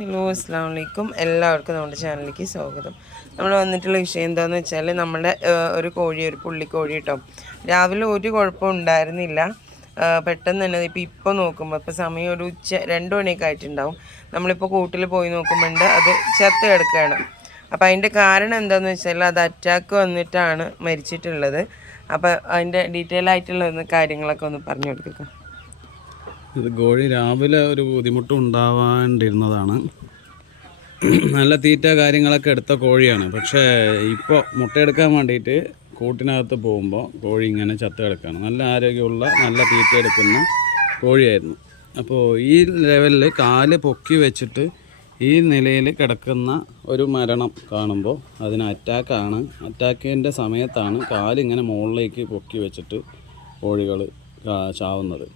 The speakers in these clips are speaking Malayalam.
ഹലോ അസ്സാം വലൈക്കും എല്ലാവർക്കും നമ്മുടെ ചാനലിലേക്ക് സ്വാഗതം. നമ്മൾ വന്നിട്ടുള്ള വിഷയം എന്താണെന്ന് വെച്ചാൽ നമ്മുടെ ഒരു കോഴി ഒരു പുള്ളിക്കോഴി കേട്ടോ രാവിലെ ഒരു കുഴപ്പം ഉണ്ടായിരുന്നില്ല. പെട്ടെന്ന് തന്നെ ഇപ്പോൾ ഇപ്പോൾ നോക്കുമ്പോൾ ഇപ്പോൾ സമയം ഒരു ഉച്ച രണ്ട് മണിയൊക്കെ ആയിട്ടുണ്ടാവും. നമ്മളിപ്പോൾ കൂട്ടിൽ പോയി നോക്കുമ്പോണ്ട് അത് ചത്ത് കിടക്കുകയാണ് അപ്പോൾ അതിന്റെ കാരണം എന്താണെന്ന് വെച്ചാൽ അത് അറ്റാക്ക് വന്നിട്ടാണ് മരിച്ചിട്ടുള്ളത്. അപ്പോൾ അതിന്റെ ഡീറ്റെയിൽ ആയിട്ടുള്ള കാര്യങ്ങളൊക്കെ ഒന്ന് പറഞ്ഞു കൊടുക്കുക ഇത് കോഴി രാവിലെ ഒരു ബുദ്ധിമുട്ട് ഉണ്ടാവാണ്ടിരുന്നതാണ് നല്ല തീറ്റ കാര്യങ്ങളൊക്കെ എടുത്ത കോഴിയാണ്. പക്ഷേ ഇപ്പോൾ മുട്ടയെടുക്കാൻ വേണ്ടിയിട്ട് കൂട്ടിനകത്ത് പോകുമ്പോൾ കോഴി ഇങ്ങനെ ചത്ത് കിടക്കുകയാണ് നല്ല ആരോഗ്യമുള്ള നല്ല തീറ്റ എടുക്കുന്ന കോഴിയായിരുന്നു. അപ്പോൾ ഈ ലെവലിൽ കാൽ പൊക്കി വെച്ചിട്ട് ഈ നിലയിൽ കിടക്കുന്ന ഒരു മരണം കാണുമ്പോൾ അതിന് അറ്റാക്കാണ്. അറ്റാക്കിന്റെ സമയത്താണ് കാലിങ്ങനെ മുകളിലേക്ക് പൊക്കി വെച്ചിട്ട് കോഴികൾ ചാവുന്നത്.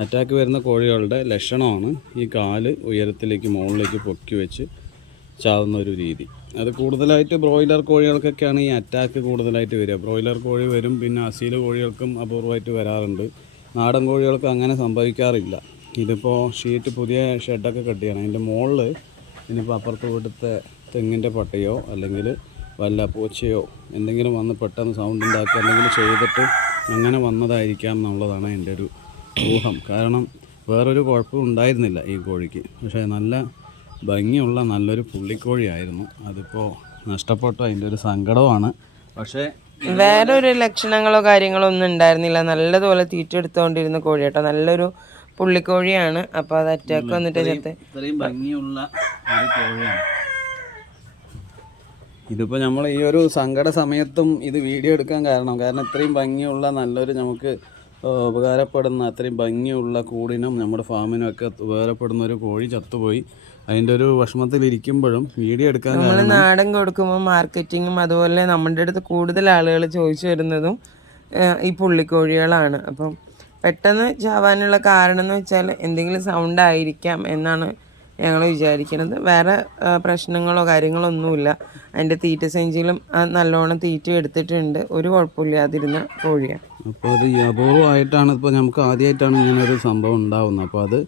അറ്റാക്ക് വരുന്ന കോഴികളുടെ ലക്ഷണമാണ് ഈ കാൽ ഉയരത്തിലേക്ക് മുകളിലേക്ക് പൊക്കി വെച്ച് ചാവുന്ന ഒരു രീതി. അത് കൂടുതലായിട്ട് ബ്രോയിലർ കോഴികൾക്കൊക്കെയാണ് ഈ അറ്റാക്ക് കൂടുതലായിട്ട് വരിക. ബ്രോയിലർ കോഴി വരും പിന്നെ അസീൽ കോഴികൾക്കും അപൂർവമായിട്ട് വരാറുണ്ട്. നാടൻ കോഴികൾക്ക് അങ്ങനെ സംഭവിക്കാറില്ല. ഇതിപ്പോൾ ഷീറ്റ് പുതിയ ഷെഡൊക്കെ കെട്ടിയാണ്. അതിന്റെ മുകളിൽ ഇനിയിപ്പോൾ അപ്പുറത്ത് വീട്ടിലത്തെ തെങ്ങിന്റെ പട്ടയോ അല്ലെങ്കിൽ വല്ല പൂച്ചയോ എന്തെങ്കിലും വന്ന് പെട്ടെന്ന് സൗണ്ട് ഉണ്ടാക്കുക എന്തെങ്കിലും ചെയ്തിട്ട് അങ്ങനെ വന്നതായിരിക്കാം എന്നുള്ളതാണ് എന്റെ ഒരു ഊഹം. കാരണം വേറൊരു കുഴപ്പവും ഉണ്ടായിരുന്നില്ല ഈ കോഴിക്ക്. പക്ഷേ നല്ല ഭംഗിയുള്ള നല്ലൊരു പുള്ളിക്കോഴിയായിരുന്നു. അതിപ്പോൾ നഷ്ടപ്പെട്ടു. അതിന്റെ ഒരു സങ്കടമാണ് പക്ഷേ വേറെ ഒരു ലക്ഷണങ്ങളോ കാര്യങ്ങളോ ഒന്നും ഉണ്ടായിരുന്നില്ല. നല്ലതുപോലെ തീറ്റ എടുത്തുകൊണ്ടിരുന്ന കോഴി കേട്ടോ നല്ലൊരു പുള്ളിക്കോഴിയാണ്. അപ്പോൾ അത് അറ്റാക്ക് വന്നിട്ട് ചത്ത് ഇത്രയും ഭംഗിയുള്ള ഒരു കോഴിയാണ്. ഇതിപ്പോൾ നമ്മൾ ഈ ഒരു സങ്കട സമയത്തും ഇത് വീഡിയോ എടുക്കാൻ കാരണം. കാരണം ഇത്രയും ഭംഗിയുള്ള നല്ലൊരു നമുക്ക് ഉപകാരപ്പെടുന്ന അത്രയും ഭംഗിയുള്ള കൂടിനും നമ്മുടെ ഫാമിനും ഒക്കെ ഉപകാരപ്പെടുന്ന ഒരു കോഴി ചത്തുപോയി. അതിന്റെ ഒരു വിഷമത്തിലിരിക്കുമ്പോഴും വീഡിയോ എടുക്കാൻ നമ്മൾ നാടൻ കൊടുക്കുമ്പോൾ മാർക്കറ്റിങ്ങും അതുപോലെ നമ്മുടെ അടുത്ത് കൂടുതൽ ആളുകൾ ചോദിച്ചു വരുന്നതും ഈ പുള്ളിക്കോഴികളാണ്. അപ്പം പെട്ടെന്ന് ചാവാനുള്ള കാരണം എന്ന് വെച്ചാൽ എന്തെങ്കിലും സൗണ്ട് ആയിരിക്കാം എന്നാണ് ഞങ്ങൾ വിചാരിക്കുന്നത് വേറെ പ്രശ്നങ്ങളോ കാര്യങ്ങളോ ഒന്നുമില്ല. അതിന്റെ തീറ്റ സെഞ്ചിലും നല്ലോണം തീറ്റ എടുത്തിട്ടുണ്ട്. ഒരു കുഴപ്പമില്ലാതിരുന്ന കോഴിയാണ്. അപ്പോൾ അത് അപൂർവമായിട്ടാണ് ഇപ്പോൾ നമുക്ക് ആദ്യമായിട്ടാണ് ഇങ്ങനെ ഒരു സംഭവം ഉണ്ടാവുന്നത്. അപ്പോൾ അത്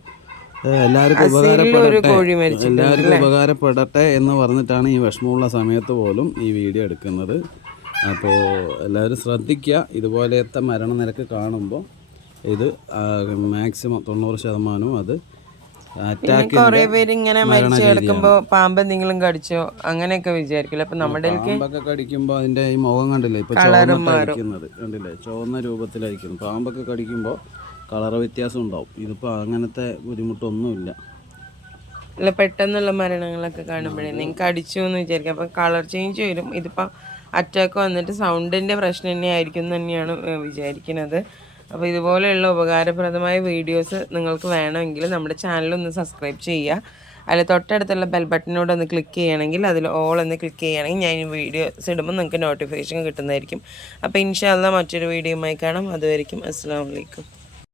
എല്ലാവർക്കും ഉപകാരപ്പെടട്ടെ. എല്ലാവർക്കും ഉപകാരപ്പെടട്ടെ എന്ന് പറഞ്ഞിട്ടാണ് ഈ വിഷമമുള്ള സമയത്ത് പോലും ഈ വീഡിയോ എടുക്കുന്നത്. അപ്പോൾ എല്ലാവരും ശ്രദ്ധിക്കുക. ഇതുപോലത്തെ മരണനിരക്ക് കാണുമ്പോൾ ഇത് മാക്സിമം തൊണ്ണൂറ് ശതമാനവും അത് കുറേ പേര് ഇങ്ങനെ മരിച്ചു കിടക്കുമ്പോ പാമ്പ് എന്തെങ്കിലും കടിച്ചോ? അങ്ങനെയൊക്കെ വിചാരിക്കില്ല? അപ്പൊ നമ്മുടെ പാമ്പൊക്കെ കടിക്കുമ്പോൾ അതിന്റെ ഈ മുഖം കണ്ടില്ലേ? ഇപ്പൊ ചുവന്നിട്ടായിരിക്കുന്നത് കണ്ടില്ലേ? ചുവന്ന രൂപത്തിലായിരിക്കുന്നു. പാമ്പൊക്കെ കടിക്കുമ്പോൾ കളർ വ്യത്യാസം ഉണ്ടാവും. ഇതിപ്പോ അങ്ങനത്തെ ബുദ്ധിമുട്ടൊന്നുമില്ല. അല്ല പെട്ടെന്നുള്ള മരണങ്ങളൊക്കെ കാണുമ്പോഴേ നിങ്ങൾക്ക് അടിച്ചു എന്ന് വിചാരിക്കും. അപ്പം കളർ ചേഞ്ച് വരും. ഇതിപ്പോ അറ്റാക്ക് വന്നിട്ട് സൗണ്ടിന്റെ പ്രശ്നം തന്നെ ആയിരിക്കും തന്നെയാണ് വിചാരിക്കുന്നത്. അപ്പോൾ ഇതുപോലെയുള്ള ഉപകാരപ്രദമായ വീഡിയോസ് നിങ്ങൾക്ക് വേണമെങ്കിൽ നമ്മുടെ ചാനൽ ഒന്ന് സബ്സ്ക്രൈബ് ചെയ്യുക. അതിൽ തൊട്ടടുത്തുള്ള ബെൽ ബട്ടനോട് ഒന്ന് ക്ലിക്ക് ചെയ്യണമെങ്കിൽ അതിൽ ഓൾ എന്ന് ക്ലിക്ക് ചെയ്യുകയാണെങ്കിൽ ഞാൻ വീഡിയോസ് ഇടുമ്പോൾ നിങ്ങൾക്ക് നോട്ടിഫിക്കേഷൻ കിട്ടുന്നതായിരിക്കും. അപ്പോൾ ഇൻഷാല്ല മറ്റൊരു വീഡിയോയുമായി കാണാം. അതുവരെയും അസ്സാം വലൈക്കും